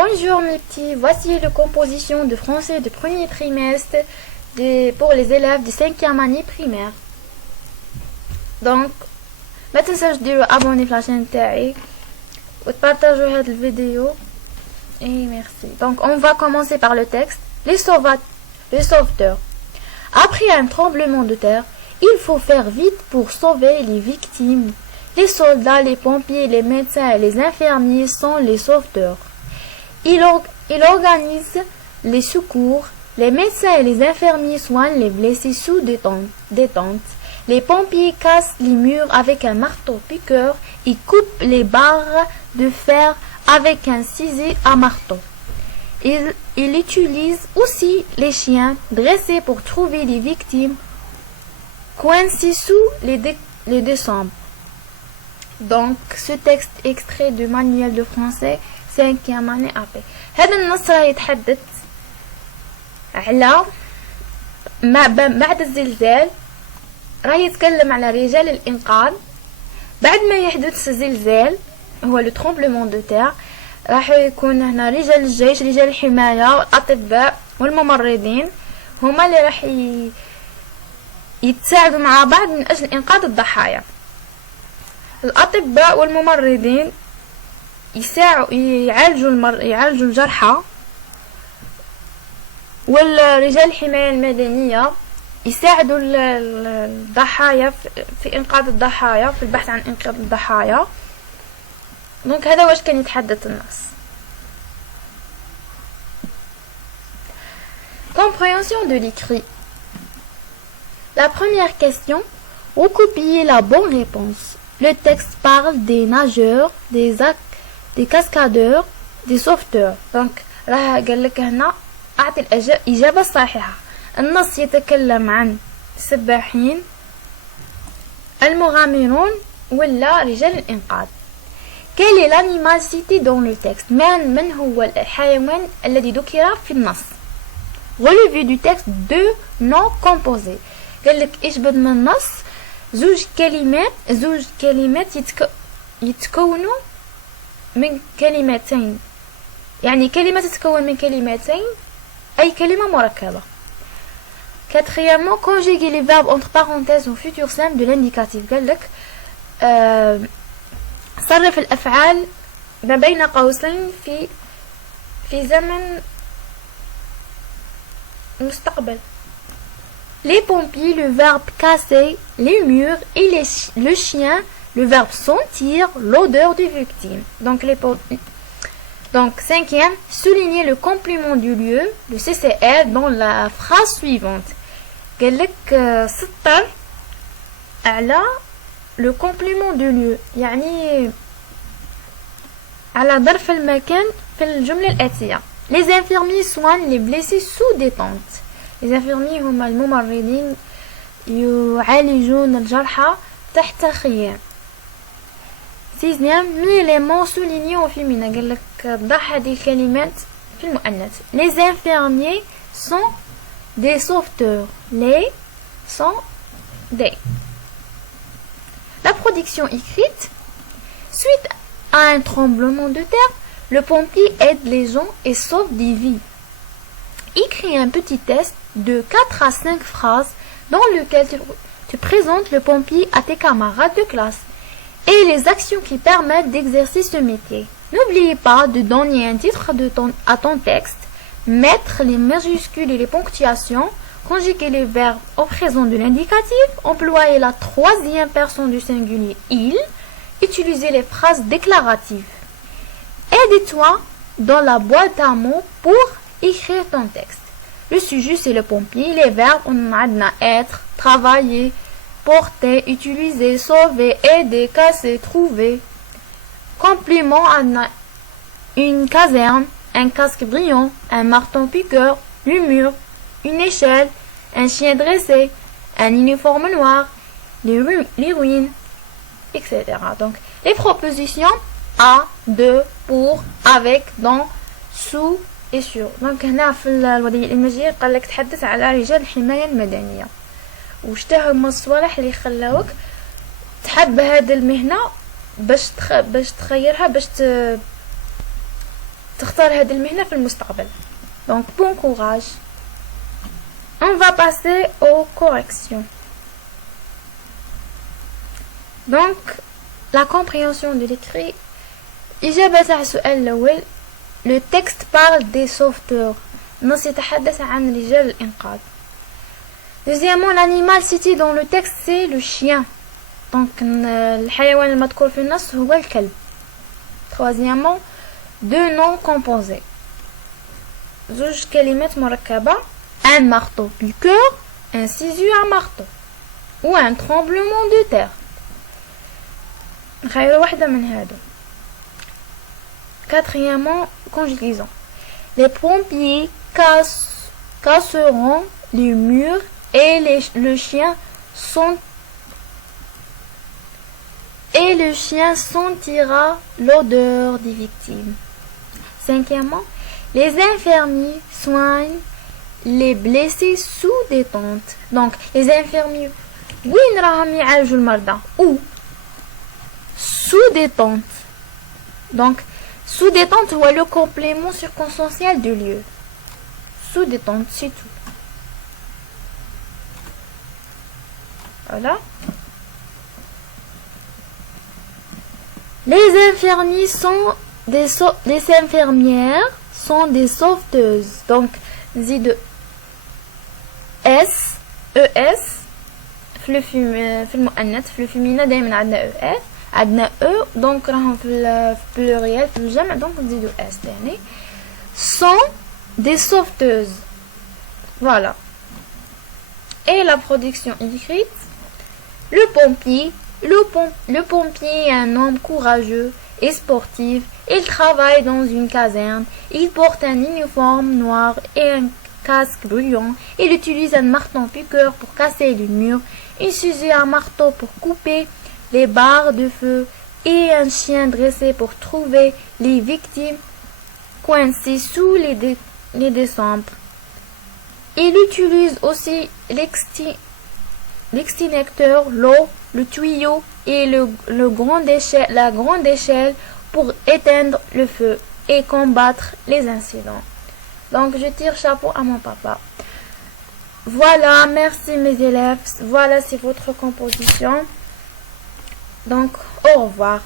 Bonjour mes petits, voici la composition de français de premier trimestre pour les élèves de 5e année primaire. Donc, ما تنساوش ديروا abonner في la chaîne تاعي وتبارطاجوا هاد الفيديو et merci. Donc, on va commencer par le texte. Les sauveteurs. Après un tremblement de terre, il faut faire vite pour sauver les victimes. Les soldats, les pompiers, les médecins et les infirmiers sont les sauveteurs. Ils organisent les secours. Les médecins et les infirmiers soignent les blessés sous des tentes. Les pompiers cassent les murs avec un marteau-piqueur et coupent les barres de fer avec un ciseau à marteau. Ils utilisent aussi les chiens dressés pour trouver les victimes coincées sous les décembres. Donc, ce texte extrait du manuel de français 5e année AP. هذا النص راه يتحدث على بعد الزلزال، راه يتكلم على رجال الإنقاذ. بعد ما يحدث الزلزال هو لو ترومبلمون دو تير، راح يكون هنا رجال الجيش، رجال الحماية والأطباء والممرضين هما اللي راح يتساعدوا مع بعض من أجل إنقاذ الضحايا. الأطباء والممرضين يعالجوا الجرحى، والرجال الحماية المدنية يساعدوا الضحايا في إنقاذ الضحايا، في البحث عن إنقاذ الضحايا. دونك هذا واش كان يتحدث النص. Compréhension de l'écrit. La première question, recopiez la bonne réponse. Le texte parle des nageurs, des cascadeurs, des sauveteurs. Donc راه قال لك هنا أعطي الإجابة الصحيحة. النص يتكلم عن السباحين، المغامرون ولا رجال الإنقاذ. Quel est l'animal cité dans le texte? من هو الحيوان الذي ذكر في النص؟ Relevé du texte deux noms composés. قال لك إيش بد من النص؟ زوج كلمات يتكونوا من كلمتين، يعني كلمة تتكون من كلمتين أي كلمة مركبة. Quatrièmement, conjuguer les verbes entre parenthèses au futur simple de l'indicatif. قال لك صرف الأفعال ما بين قوسين في زمن مستقبل. Les pompiers, le verbe casser les murs, et le chien, le verbe sentir l'odeur des victimes. Donc, cinquième, souligner le complément du lieu, le CCR, dans la phrase suivante. قال لك سطر على le complément du lieu، يعني على ظرف المكان في الجملة الآتية. Les infirmiers soignent les blessés sous des tentes. Les infirmiers هما الممرضين يعالجون الجرحى تحت خيام. Sixième, mis les mots soulignés au féminin. قال لك ضع هذه الكلمات في المؤنث. Les infirmiers sont des sauveteurs. Les sont des. La production écrite. Suite à un tremblement de terre, le pompier aide les gens et sauve des vies. Écris un petit test de 4 à 5 phrases dans lequel tu présentes le pompier à tes camarades de classe et les actions qui permettent d'exercer ce métier. N'oubliez pas de donner un titre à ton texte, mettre les majuscules et les ponctuations, conjuguer les verbes au présent de l'indicatif, employer la troisième personne du singulier il, utiliser les phrases déclaratives. Aide-toi dans la boîte à mots pour écrire ton texte. Le sujet c'est le pompier, les verbes on a être, travailler, porter, utiliser, sauver, aider, casser, trouver. Complément on a une caserne, un casque brillant, un marteau-piqueur, le mur, une échelle, un chien dressé, un uniforme noir, les ruines, etc. Donc les propositions à, de, pour, avec, dans, sous et sur. دونك هنا في الوضعية الإيماجية قال لك تحدث على رجال الحماية المدنية، وش هما الصوالح اللي خلاوك تحب هذه المهنة باش تخيرها، باش تختار هذه المهنة في المستقبل. Donc bon courage. On va passer aux corrections. Donc la compréhension de l'écrit. إجابة على السؤال الأول. Le texte parle des sauveteurs. النص يتحدث عن رجال الإنقاذ. Deuxièmement, l'animal cité dans le texte c'est le chien. Donc الحيوان المذكور في النص هو الكلب. Troisièmement, deux noms composés. زوج كلمات مركبة. Un marteau piqueur, un ciseau à marteau. Ou un tremblement de terre. نخيروا واحدة من هادو. Quatrièmement, conjugaison. Les pompiers casseront les murs et le chien sentira l'odeur des victimes. Cinquièmement, les infirmiers soignent les blessés sous détente. Donc, les infirmiers, وين راهم يعالجوا المرضى؟ Où? Sous détente. Donc, sous détente هو le complément circonstanciel du lieu. Sous détente, c'est tout. Voilà. Les infirmières sont des sauveteuses. Donc, زي de S ES في المؤنث في الفيمينا دائما عندنا ES عندنا E donc راهم في pluriel في الجمع donc نزيدو S يعني sont des sauveteuses. Voilà. Et la production écrite. Le pompier est un homme courageux et sportif. Il travaille dans une caserne. Il porte un uniforme noir et un casque brillant. Il utilise un marteau-piqueur pour casser les murs, un ciseau à marteau pour couper les barres de feu et un chien dressé pour trouver les victimes coincées sous les décembres. Il utilise aussi l'extincteur, l'eau, le tuyau et la grande échelle pour éteindre le feu et combattre les incidents. Donc je tire chapeau à mon papa. Voilà, merci mes élèves. Voilà, c'est votre composition. Donc au revoir.